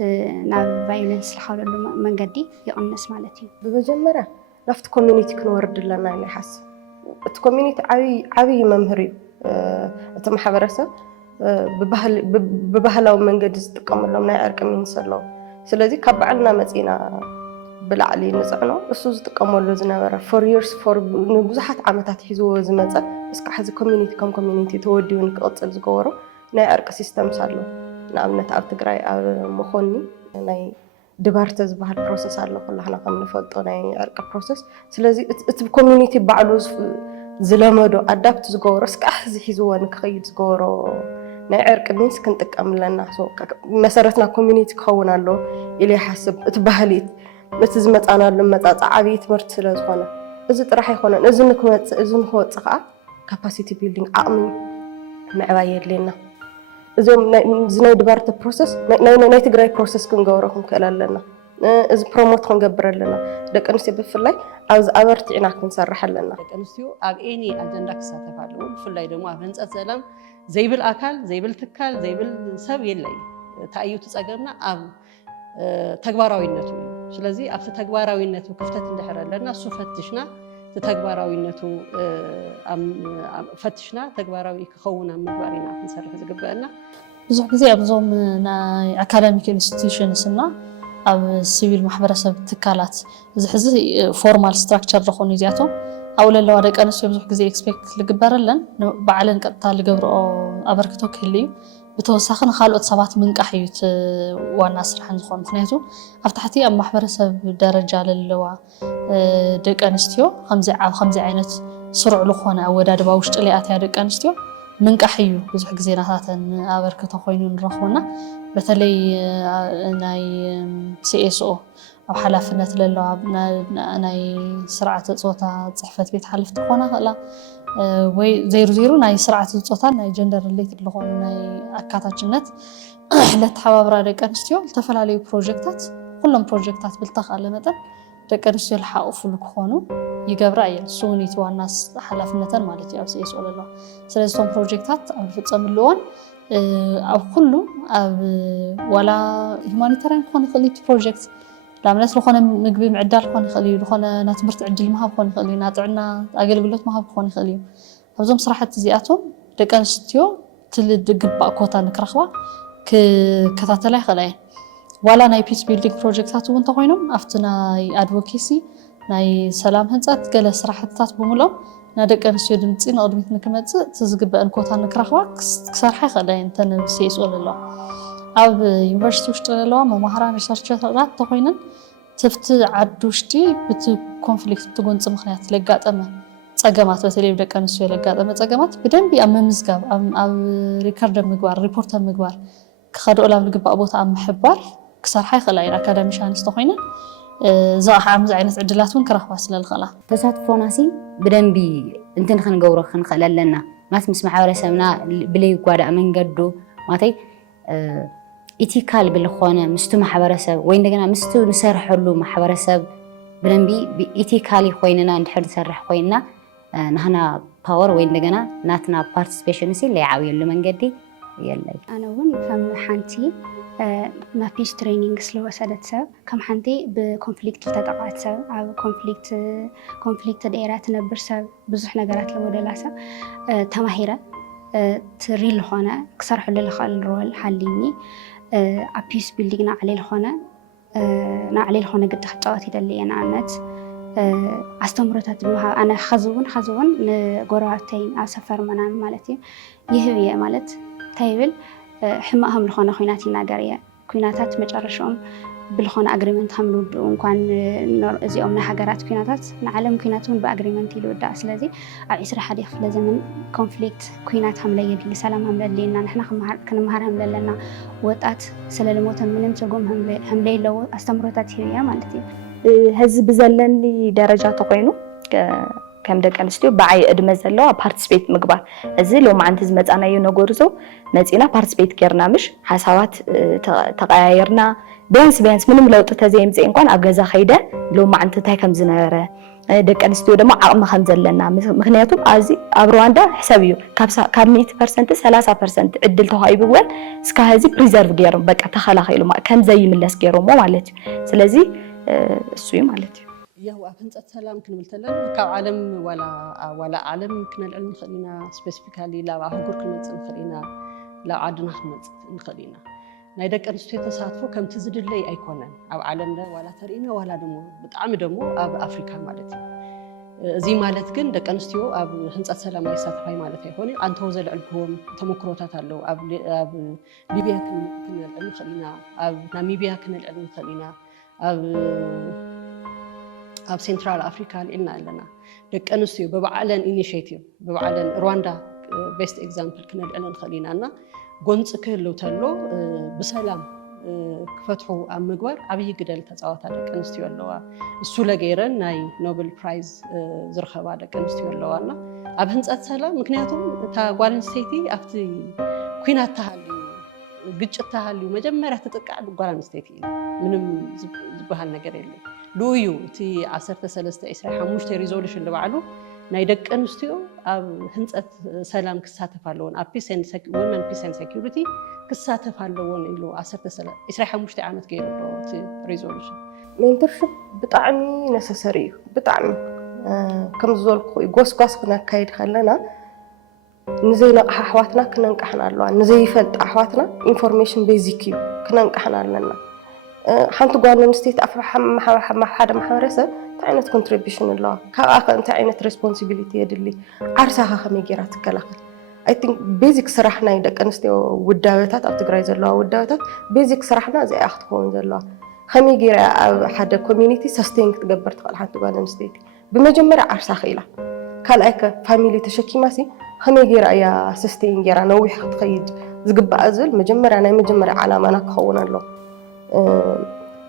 ናብ ቫዮለንስ ዝኸደሉ መንገዲ ይቕንስ ማለት እዩ። ብመጀመርያ ናፍቲ ኮሚኒቲ ክንወርድ ኣለና ኢለ ይሓስብ። እቲ ኮሚኒቲ ዓብይ መምህር እዩ። እቲ ማሕበረሰብ ብባህላዊ መንገዲ ዝጥቀመሎም ናይ ዕርቂ ሚንስ ኣለዉ። ስለዚ ካብ ባዕልና መፂና ብላዕሊ ንፅዕኖ እሱ ዝጥቀመሉ ዝነበረ ፎር ይርስ ንብዙሓት ዓመታት ሒዝዎ ዝመፀ እስካዕ ሕዚ ኮሚኒቲ ከም ኮሚኒቲ ተወዲኡ ንክቕፅል ዝገበሮ ናይ ዕርቂ ሲስተምስ ኣሎ። ንኣብነት ኣብ ትግራይ ኣብ መኾኒ ናይ ድባርተ ዝበሃል ፕሮሰስ ኣሎ ኩላህና ከም ንፈልጦ ናይ ዕርቂ ፕሮሰስ። ስለዚ እቲ ኮሚኒቲ ባዕሉ ዝለመዶ ኣዳፕት ዝገበሮ እስካዕ ሕዚ ሒዝዎ ንክኸይድ ዝገበሮ ናይ ዕርቂ ሚንስ ክንጥቀም ኣለና። መሰረትና ኮሚኒቲ ክኸውን ኣሎ ኢለ ይሓስብ። እቲ ባህሊት እቲ ዝመፃናሉ መፃፃ ዓብዪ ትምህርቲ ስለ ዝኾነ እዚ ጥራሕ ኣይኮነን። እዚ ንክመፅእ እዚ ንክወፅእ ከዓ ካፓሲቲ ቢልዲንግ ዓቕሚ ምዕባይ የድልየና። እዞም እዚ ናይ ድባርተ ፕሮሰስ ናይ ትግራይ ፕሮሰስ ክንገብሮ ክንክእል ኣለና። እዚ ፕሮሞት ክንገብር ኣለና። ደቂ ኣንስትዮ ብፍላይ ኣብዚ ኣበርቲዕና ክንሰርሕ ኣለና። ደቂ ኣንስትዮ ኣብ ኤኒ ኣጀንዳ ክሳተፋ ኣለዎ። ብፍላይ ደግሞ ኣብ ህንፀት ሰላም ዘይብል ኣካል ዘይብል ትካል ዘይብል ሰብ የለ እዩ። ተኣይቱ ፀገምና ኣብ ተግባራዊነቱ እዩ። ስለዚ ኣብቲ ተግባራዊነቱ ክፍተት እንድሕር ኣለና እሱ ፈትሽና ተግባራዊነቱ ፈትሽና ተግባራዊ ክኸውን ኣብ ምግባር ኢና ክንሰርሕ ዝግበአና። ብዙሕ ግዜ ኣብዞም ናይ ኣካዳሚክ ኢንስቲትዩሽንስ እና ኣብ ሲቪል ማሕበረሰብ ትካላት እዚ ሕዚ ፎርማል ስትራክቸር ዝኾኑ እዚኣቶም ኣብኡ ዘለዋ ደቂ ኣንስትዮ ብዙሕ ግዜ ኤክስፔክት ዝግበረለን ባዕለን ቀጥታ ዝገብርኦ ኣበርክቶ ክህሊ እዩ። ብተወሳኺ ንካልኦት ሰባት ምንቃሕ እዩ እቲ ዋና ስራሕን ዝኾኑ። ምክንያቱ ኣብ ታሕቲ ኣብ ማሕበረሰብ ደረጃ ዘለዋ ደቂ ኣንስትዮ ከምዚ ዓይነት ስሩዕ ዝኾነ ኣወዳድባ ውሽጢ ለኣትያ ደቂ ኣንስትዮ ምንቃሕ እዩ ብዙሕ ግዜ ናታተን ኣበርክቶ ኮይኑ ንረኽቦና። በተለይ ናይ ሲኤስኦ ኣብ ሓላፍነት ዘለዋ ናይ ስርዓተ ፆታ ፅሕፈት ቤት ሓለፍቲ ክኾና ክእላ ወይ ዘይሩ ናይ ስርዓተ ፆታን ናይ ጀንደር ሪሌትድ ዝኾኑ ናይ ኣካታችነት ለተሓባብራ ደቂ ኣንስትዮ ዝተፈላለዩ ፕሮጀክታት ኩሎም ፕሮጀክታት ብልተኻለ መጠን ደቂ ኣንስትዮ ዝሓቑፍሉ ክኾኑ ይገብራ እየን። እሱ እውን እቲ ዋና ሓላፍነተን ማለት እዩ ኣብ ሲኤስኦ ዘለዋ። ስለዚ እቶም ፕሮጀክታት ኣብ ዝፍፀምሉ እዋን ኣብ ኩሉ ኣብ ዋላ ሁማኒታርያን ክኾን ይኽእል እቲ ፕሮጀክት ንኣብነት ዝኾነ ምግቢ ምዕዳል ክኾን ይኽእል እዩ፣ ዝኾነ ናይ ትምህርቲ ዕድል ምሃብ ክኾን ይኽእል እዩ፣ ናይ ጥዕና ኣገልግሎት ምሃብ ክኾን ይኽእል እዩ። ኣብዞም ስራሕቲ እዚኣቶም ደቂ ኣንስትዮ ትግባእ ኮታ ንክረኽባ ክከታተላ ይኽእላ እየን። ዋላ ናይ ፒስ ቢልዲንግ ፕሮጀክታት እውን እንተኮይኖም ኣብቲ ናይ ኣድቮኬሲ ናይ ሰላም ህንፀት ገለ ስራሕትታት ብምሎም ናይ ደቂ ኣንስትዮ ድምፂ ንቅድሚት ንክመፅእ እቲ ዝግበአን ኮታ ንክረኽባ ክሰርሓ ይኽእላ እየን እተን ሲኤስኦ ዘለዋ። ኣብ ዩኒቨርሲቲ ውሽጢ ዘለዋ መማህራን ሪሰርቸራት እንተኮይነን ትፍቲ ዓዲ ውሽጢ በቲ ኮንፍሊክት ብትጎንፂ ምክንያት ለጋጠመ ፀገማት በተለይ ደቂ ኣንስትዮ ለጋጠመ ፀገማት ብደንቢ ኣብ ምምዝጋብ ኣብ ሪከርድ ምግባር ሪፖርት ምግባር ክኸድኦ ላብ ዝግባእ ቦታ ኣብ ምሕባር ክሰርሓ ይኽእላ እየን ኣካዳሚሻንስ እንተኮይነን እዛ ከምዚ ዓይነት ዕድላት እውን ክረኽባ ስለዝኽእላ ተሳትፎናሲ ብደንቢ እንትን ክንገብሮ ክንኽእል ኣለና ማለት ምስ ማሕበረሰብና ብለይጓዳእ መንገዱ ማለተይ ኢቲካል ብልኾነ ምስቱ ማሕበረሰብ ወይ እንደገና ምስቱ ንሰርሐሉ ማሕበረሰብ ብደንቢ ኢቲካሊ ኮይንና እንድሕር ንሰርሕ ኮይንና ንህና ፓወር ወይ እንደገና ናትና ፓርቲሲፔሽን ሲ ለይዓብየሉ መንገዲ የለይ። ኣነ እውን ከም ሓንቲ ናብ ፒስ ትሬኒንግ ስለወሰደት ሰብ ከም ሓንቲ ብኮንፍሊክት ዝተጠቃት ሰብ ኣብ ኮንፍሊክት ደይራ ትነብር ሰብ ብዙሕ ነገራት ዝወደላ ሰብ ተማሂረ ትሪል ዝኾነ ክሰርሐሉ ዝኽእል ሮል ሓሊኒ ኣብ ፒስ ቢልዲንግ ናዕለይ ዝኾነ ግዲ ክጫወት ይደሊ እየ። ንኣብነት ኣስተምህሮታት ብምሃብ ኣነ ኸዚ እውን ንጎረባብተይ ኣብ ሰፈር መናን ማለት እዩ ይህብ እየ ማለት እንታይ ይብል ሕማቕ ከም ዝኾነ ኩናት ይናገር እየ። ኩናታት መጨረሻኦም ብልኾነ ኣግሪመንት ከም ዝውድኡ እንኳን እዚኦም ናይ ሃገራት ኩናታት ንዓለም ኩናት እውን ብኣግሪመንት ይልውዳእ። ስለዚ ኣብ 21 ክፍለ ዘመን ኮንፍሊክት ኩናት ከም ለየድሊ ሰላም ከም ለድልየና ንሕና ክንመሃር ከም ዘለና ወጣት ስለልሞተ ምንም ትርጉም ከም ለየለዎ ኣስተምህሮታት ይህብ እያ ማለት እዩ። ሕዚ ብዘለኒ ደረጃ ተኮይኑ ከም ደቂ ኣንስትዮ ብዓይ ዕድመ ዘለዋ ፓርቲስፔት ምግባር እዚ ሎማዓንቲ ዝመፃናዮ ነገርዞ መፂና ፓርቲስፔት ጌርና ምሽ ሓሳባት ተቀያየርና ቢያንስ ምንም ለውጢ ተዘይምፅእ እንኳን ኣብ ገዛ ከይደ ሎማዓንቲ እንታይ ከም ዝነበረ ደቂ ኣንስትዮ ድማ ዓቕሚ ከም ዘለና ምክንያቱም ኣብ ሩዋንዳ ሕሳብ እዩ ካብ 100% 30% ዕድል ተዋሂብዎን እስካ ሕዚ ፕሪዘርቭ ገይሮም በቃ ተኸላኺሉ ከም ዘይምለስ ገይሮሞ ማለት እዩ ስለዚ እሱ እዩ ማለት እዩ ያው ኣብ ህንፀት ሰላም ክንብል ተለና ካብ ዓለም ዋላ ዓለም ክነልዕል ንኽእል ኢና ስፔሲፊካሊ ላብ ኣህጉር ክንመፅእ ንኽእል ኢና ላብ ዓድና ክንመፅእ ንኽእል ኢና ናይ ደቂ ኣንስትዮ ተሳትፎ ከምቲ ዝድለይ ኣይኮነን ኣብ ዓለም ዋላ ተርኢና ዋላ ደሞ ብጣዕሚ ደሞ ኣብ ኣፍሪካ ማለት እዩ እዚ ማለት ግን ደቂ ኣንስትዮ ኣብ ህንፀት ሰላም ኣይሳተፋይ ማለት ኣይኮነ ኣንተው ዘልዕልክዎም ተመክሮታት ኣለው ኣብ ሊብያ ክንልዕል ንኽእል ኢና ኣብ ናሚብያ ክንልዕል ንኽእል ኢና ኣብ ሴንትራል ኣፍሪካ ልዕልና ኣለና ደቂ ኣንስትዮ በባዕለን ኢኒሽቲቭ በባዕለን ሩዋንዳ ቤስት ኤግዛምፕል ክንልዕል ንኽእል ኢና እና ጎንፂ ክህልው ተሎ ብሰላም ክፈትሑ ኣብ ምግባር ዓብይ ግደል ተፃወታ ደቂ ኣንስትዮ ኣለዋ እሱ ለገይረን ናይ ኖቤል ፕራይዝ ዝረኸባ ደቂ ኣንስትዮ ኣለዋና ኣብ ህንፀት ሰላም ምክንያቱም እታ ጓል ኣንስተይቲ ኣብቲ ኩናት ተሃልዩ ግጭት ተሃልዩ መጀመርያ ትጥቃዕ ጓል ኣንስተይቲ እያ ምንም ዝበሃል ነገር የለን ልዩ እቲ 1325 ሪዞሉሽን ልባዕሉ ናይ ደቂ ኣንስትዮ ኣብ ህንፀት ሰላም ክሳተፍ ኣለዎን ኣብ ወመን ፒስ ኤንድ ሴኪሪቲ ክሳተፍ ኣለዎን ኢሉ 25 ዓመት ገይሩ ኣሎ እቲ ሪዞሉሽን ሜንተርሽፕ ብጣዕሚ ነሰሰሪ እዩ ብጣዕሚ ከም ዝበልኩ ጎስጓስ ክነካይድ ከለና ንዘይነቕሓ ኣሕዋትና ክነንቃሕና ኣለዋ ንዘይፈልጥ ኣሕዋትና ኢንፎርሜሽን ቤዚክ እዩ ክነንቃሕና ኣለና ሓንቲ ጓል ኣንስተይቲ ኣብ ሓደ ማሕበረሰብ እንታይ ዓይነት ኮንትሪቢሽን ኣለዋ ካብኣ ኸ እንታይ ዓይነት ሬስፖንሲቢሊቲ የድሊ ዓርሳኻ ከመይ ጌራ ትከላኸል ኣይ ቲንክ ቤዚክ ስራሕ ናይ ደቂ ኣንስትዮ ውዳበታት ኣብ ትግራይ ዘለዋ ውዳበታት ቤዚክ ስራሕና እዚኣ ክትኸውን ዘለዋ ከመይ ጌራ ኣብ ሓደ ኮሚኒቲ ሰስቴን ክትገብር ትኽእል ሓንቲ ጓል ኣንስተይቲ ብመጀመርያ ዓርሳ ኽኢላ ካልኣይ ከ ፋሚሊ ተሸኪማሲ ከመይ ጌራ እያ ሰስቴን ጌራ ነዊሕ ክትኸይድ ዝግባእ ዝብል መጀመርያ ናይ መጀመርያ ዓላማና ክኸውን ኣሎ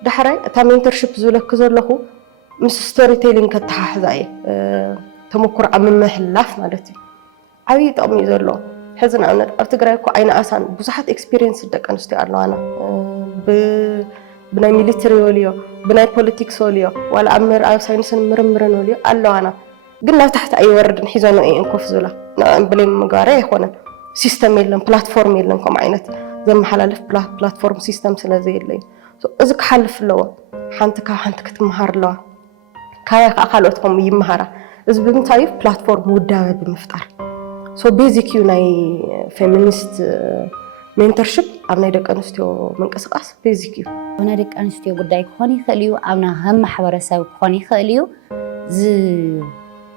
دحري تا منترشيب زولك زلخو مس ستوري تيلينج كتححز اي تمكر عم محلاف مالتي عبي طقمي زلو حزن عنا ኣብ ትግራይ እኮ አይና ኣሳን ብዙሓት ኤክስፒሪየንስ ደቂ ኣንስትዮ ኣለዋና ብናይ ሚሊተሪ ወልዮ ብናይ ፖለቲክስ ወልዮ ዋላ ኣብ ምርኣብ ሳይንስን ምርምርን ወልዮ ኣለዋና ግን ናብ ታሕቲ ኣይወርድን ሒዞን እየን ኮፍ ዝብላ ብሌም ምግባር ኣይኮነን ሲስተም የለን ፕላትፎርም የለን ከም ዓይነት ዘመሓላልፍ ፕላትፎርም ሲስተም ስለዘየለዩ እዚ ክሓልፍ ኣለዎ ሓንቲ ካብ ሓንቲ ክትመሃር ኣለዋ ካያ ካልኦትኩም ይመሃራ እዚ ብምንታይ ፕላትፎርም ውዳበ ብምፍጣር ሶ ቤዚክ ዩ ናይ ፌሚኒስት ሜንተርሽፕ ኣብ ናይ ደቂ ኣንስትዮ ምንቅስቃስ ቤዚክ ዩ ናይ ደቂ ኣንስትዮ ጉዳይ ክኾን ይኽእል እዩ ኣብና ከም ማሕበረሰብ ክኾን ይኽእል እዩ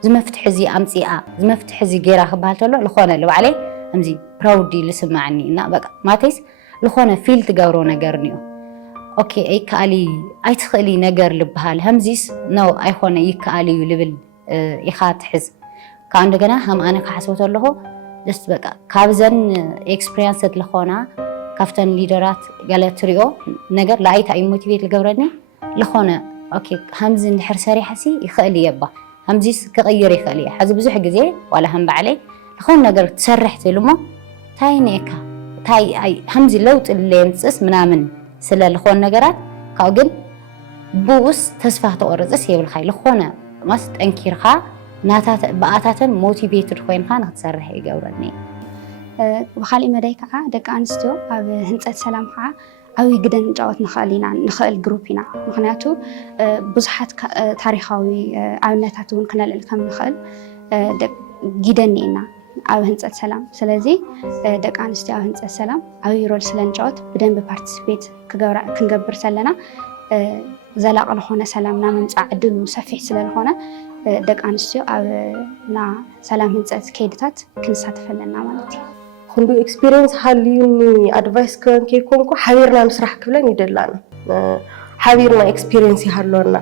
ዝመፍትሒ እዚ ኣምፂኣ ዝመፍትሒ እዚ ጌራ ክበሃል ተሎ ዝኾነ ልባዕለይ ከምዚ ፕራውዲ ልስማዕኒ እና በቃ ማቴስ ዝኾነ ፊል ትገብሮ ነገር እኒኦ ኦኬ ኣይከኣል ኣይትኽእሊ ነገር ልበሃል ከምዚስ ኖ ኣይኮነ ይከኣል እዩ ልብል ኢኻ ትሕዝ ካብ እንደገና ከም ኣነ ክሓስቦ ኣለኹ ደስ በቃ ካብዘን ኤክስፒሪየንስ ለኾና ካብተን ሊደራት ገለ ትሪኦ ነገር ለኣይታ እዩ ሞቲቬት ዝገብረኒ ዝኾነ ኦኬ ከምዚ እንድሕር ሰሪሐሲ ይኽእል እየባ ከምዚስ ክቕይር ይኽእል እየ ሕዚ ብዙሕ ግዜ ዋላ ከም ባዕለይ ዝኾነ ነገር ትሰርሕ ትብል እሞ እንታይ ኒአካ እንታይ ከምዚ ለውጢ ለየምፅስ ምናምን ስለ ዝኾነ ነገራት ካብኡ ግን ብኡስ ተስፋ ተቆርፅስ የብልካ ዝኾነ ማስ ጠንኪርካ በኣታተን ሞቲቬትድ ኮይንካ ንክትሰርሕ ይገብረኒ ብካሊእ መዳይ ከዓ ደቂ ኣንስትዮ ኣብ ህንፀት ሰላም ከዓ ዓብይ ግደን ንጫወት ንኽእል ግሩፕ ኢና ምክንያቱ ብዙሓት ታሪካዊ ኣብነታት እውን ክነልዕል ከም ንኽእል ግደን ኢና ኣብ ህንፀት ሰላም ስለዚ ደቂ ኣንስትዮ ኣብ ህንፀት ሰላም ዓብይ ሮል ስለንጫወት ብደንብ ፓርቲስፔት ክንገብር ዘለና ዘላቂ ዝኾነ ሰላምና ምምፃእ ዕድሉ ሰፊሕ ስለዝኾነ ደቂ ኣንስትዮ ኣብ ና ሰላም ህንፀት ከይድታት ክንሳተፍ ኣለና ማለት እዩ ኩሉ ኤክስፒሪየንስ ሃልዩኒ ኣድቫይስ ክበን ከይኮንኩ ሓቢርና ንስራሕ ክብለን ይደላና ሓቢርና ኤክስፒሪየንስ ይሃለወና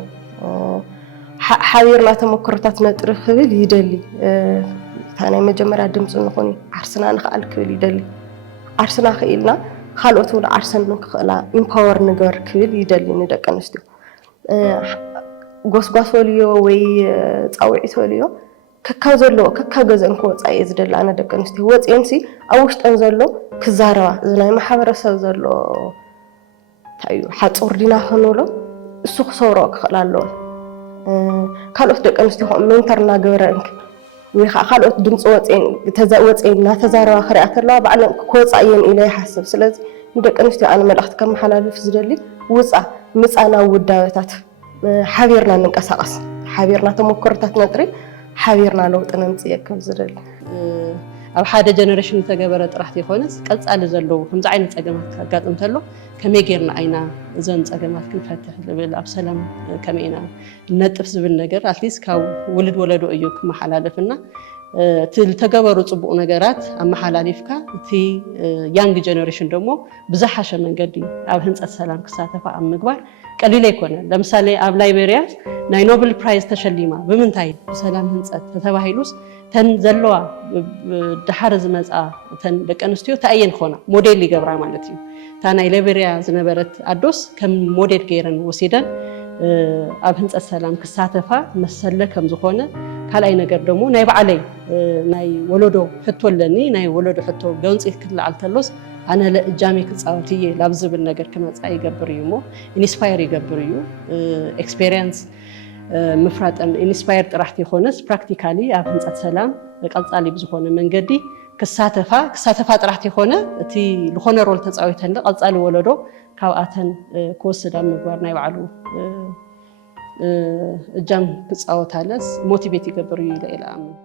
ሓቢርና ተመክሮታት ነጥሪ ክብል ይደሊ እታ ናይ መጀመርያ ድምፂ ንኾኒ ዓርስና ንኽኣል ክብል ይደሊ ዓርስና ክኢልና ካልኦት እውን ዓርሰን ንክኽእላ ኢምፓወር ንገበር ክብል ይደሊ ንደቂ ኣንስትዮ ጎስጓስ ወልዮ ወይ ፃውዒት ወልዮ ከካብ ዘለዎ ከካብ ገዘአን ክወፃእ እየ ዝደሊ ኣነ ደቂ ኣንስትዮ ወፂአንሲ ኣብ ውሽጠን ዘሎ ክዛረባ እዚ ናይ ማሕበረሰብ ዘሎ እንታይ እዩ ሓፁር ዲና ክንብሎ እሱ ክሰብሮ ክኽእል ኣለዎ ካልኦት ደቂ ኣንስትዮ ሜንተር እናገበረንክ ወይ ከዓ ካልኦት ድምፂ ወፅኤን እናተዛረባ ክሪኣ ከለዋ ባዕለን ክወፃ እየን ኢለ ይሓስብ ስለዚ ንደቂ ኣንስትዮ ኣነ መልእኽቲ ከመሓላልፍ ዝደሊ ምፃናዊ ውዳበታት ሓቢርና ንንቀሳቐስ ሓቢርና ተመክሮታት ነጥሪ ሓቢርና ለውጢ ነምፅእ ከም ዝደሊ ኣብ ሓደ ጀነሬሽን ተገበረ ጥራሕቲ ይኾነስ ቀፃሊ ዘለዎ ከምዚ ዓይነት ፀገማት ካጋጥም ተሎ ከመይ ጌርና ኣይና እዘን ፀገማት ክንፈትሕ ዝብል ኣብ ሰላም ከመይ ኢና ነጥፍ ዝብል ነገር ኣትሊስት ካብ ውልድ ወለዶ እዩ ክመሓላለፍና እቲ ዝተገበሩ ፅቡቕ ነገራት ኣመሓላሊፍካ እቲ ያንግ ጀነሬሽን ደግሞ ብዝሓሸ መንገዲ ኣብ ህንፀት ሰላም ክሳተፋ ኣብ ምግባር ቀሊል ኣይኮነን። ለምሳሌ ኣብ ላይቤርያ ናይ ኖብል ፕራይዝ ተሸሊማ ብምንታይ ብሰላም ህንፀት ተባሂሉስ ተን ዘለዋ ድሓር ዝመፃ ተን ደቂ ኣንስትዮ ተኣየን ኮና ሞዴል ይገብራ ማለት እዩ። እታ ናይ ላይቤርያ ዝነበረት ኣዶስ ከም ሞዴል ገይረን ወሲደን ኣብ ህንፀት ሰላም ክሳተፋ መሰለ ከም ዝኾነ ካልኣይ ነገር ደግሞ ናይ ባዕለይ ናይ ወለዶ ሕቶ ኣለኒ ናይ ወለዶ ሕቶ ገንፂ ክልዓል ተሎስ ኣነ ለእጃሜ ክፃወት እየ ናብ ዝብል ነገር ክመፃ ይገብር እዩ እሞ ኢንስፓየር ይገብር እዩ ኤክስፔሪየንስ ምፍራጥን ኢንስፓየር ጥራሕቲ ይኾነስ ፕራክቲካሊ ኣብ ህንፀት ሰላም ቀፃሊ ብዝኾነ መንገዲ ክሳተፋ ጥራሕቲ ይኾነ እቲ ዝኾነ ሮል ተፃዊተን ቀፃሊ ወለዶ ካብኣተን ክወስድ ኣብ ምግባር ናይ ባዕሉ እጃም ክፃወታለስ ሞቲቬት ይገብር እዩ ኢለ ኣምን